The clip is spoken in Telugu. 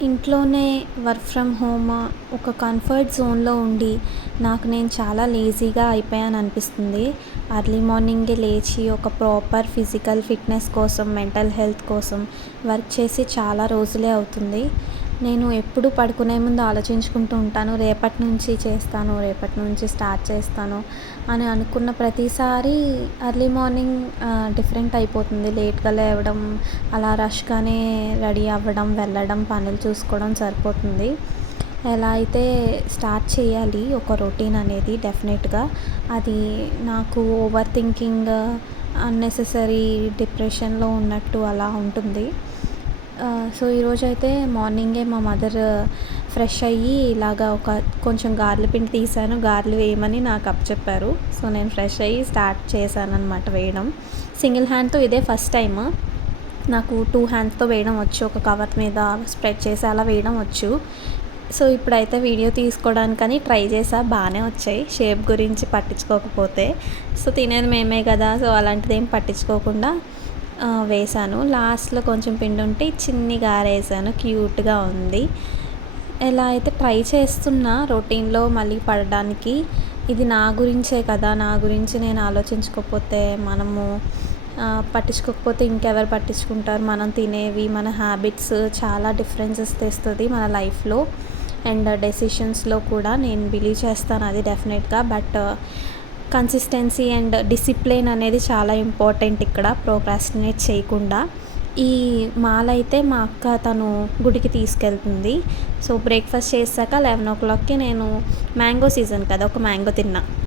ఇంట్లోనే వర్క్ ఫ్రమ్ హోమ్ ఒక కంఫర్ట్ జోన్‌లో ఉండి, నాకు నేను చాలా లేజీగా అయిపోయాను అనిపిస్తుంది. ఎర్లీ మార్నింగే లేచి ఒక ప్రాపర్ ఫిజికల్ ఫిట్‌నెస్ కోసం, మెంటల్ హెల్త్ కోసం వర్క్ చేసి చాలా రోజులే అవుతుంది. నేను ఎప్పుడు పడుకునే ముందు ఆలోచించుకుంటూ ఉంటాను. రేపటి నుంచి చేస్తాను, రేపటి నుంచి స్టార్ట్ చేస్తాను అని అనుకున్న ప్రతిసారి ఎర్లీ మార్నింగ్ డిఫరెంట్ అయిపోతుంది. లేట్‌గా లేవడం, అలా రష్‌గానే రెడీ అవ్వడం, వెళ్ళడం, పనులు చూసుకోవడం సరిపోతుంది. ఎలా అయితే స్టార్ట్ చేయాలి ఒక రొటీన్ అనేది డెఫినెట్‌గా. అది నాకు ఓవర్ థింకింగ్, అన్నెసెసరీ డిప్రెషన్‌లో ఉన్నట్టు అలా ఉంటుంది. సో, ఈరోజైతే మార్నింగే మా మదర్ ఫ్రెష్ అయ్యి ఇలాగా కొంచెం గారెల పిండి తీశాను. గారెలు వేయమని నాకు అప్పచెప్పారు. సో, నేను ఫ్రెష్ అయ్యి స్టార్ట్ చేశాననమాట వేయడం. సింగిల్ హ్యాండ్‌తో ఇదే ఫస్ట్ టైమ్. నాకు 2 హ్యాండ్స్‌తో వేయడం వచ్చు. ఒక కవర్ మీద స్ప్రెడ్ చేసి అలా వేయడం వచ్చు. సో, ఇప్పుడైతే వీడియో తీసుకోవడానికని ట్రై చేశా. బానే వచ్చాయి. షేప్ గురించి పట్టించుకోకపోతే. సో, తినేది మేమే కదా! సో, అలాంటిదేం పట్టించుకోకుండా వేశాను. లాస్ట్‌లో కొంచెం పిండుంటే చిన్ని గారేసాను. క్యూట్‌గా ఉంది. ఎలా అయితే ట్రై చేస్తున్నా రొటీన్‌లో మళ్ళీ పడడానికి. ఇది నా గురించే కదా! నా గురించి నేను ఆలోచించుకోకపోతే, మనము పట్టించుకోకపోతే ఇంకెవరు పట్టించుకుంటారు? మనం తినేవి, మన హ్యాబిట్స్ చాలా డిఫరెన్సెస్ తెస్తది మన లైఫ్‌లో. అండ్ డెసిషన్స్‌లో కూడా నేను బిలీవ్ చేస్తాను అది డెఫినెట్‌గా. బట్ కన్సిస్టెన్సీ అండ్ డిసిప్లిన్ అనేది చాలా ఇంపార్టెంట్ ఇక్కడ, ప్రోక్రాస్టినేట్ చేయకుండా. ఈ మాలైతే మా అక్క తను గుడికి తీసుకెళ్తుంది. సో, బ్రేక్‌ఫాస్ట్ చేశాక 11:00కి నేను మ్యాంగో సీజన్ కదా! ఒక మ్యాంగో తిన్నా.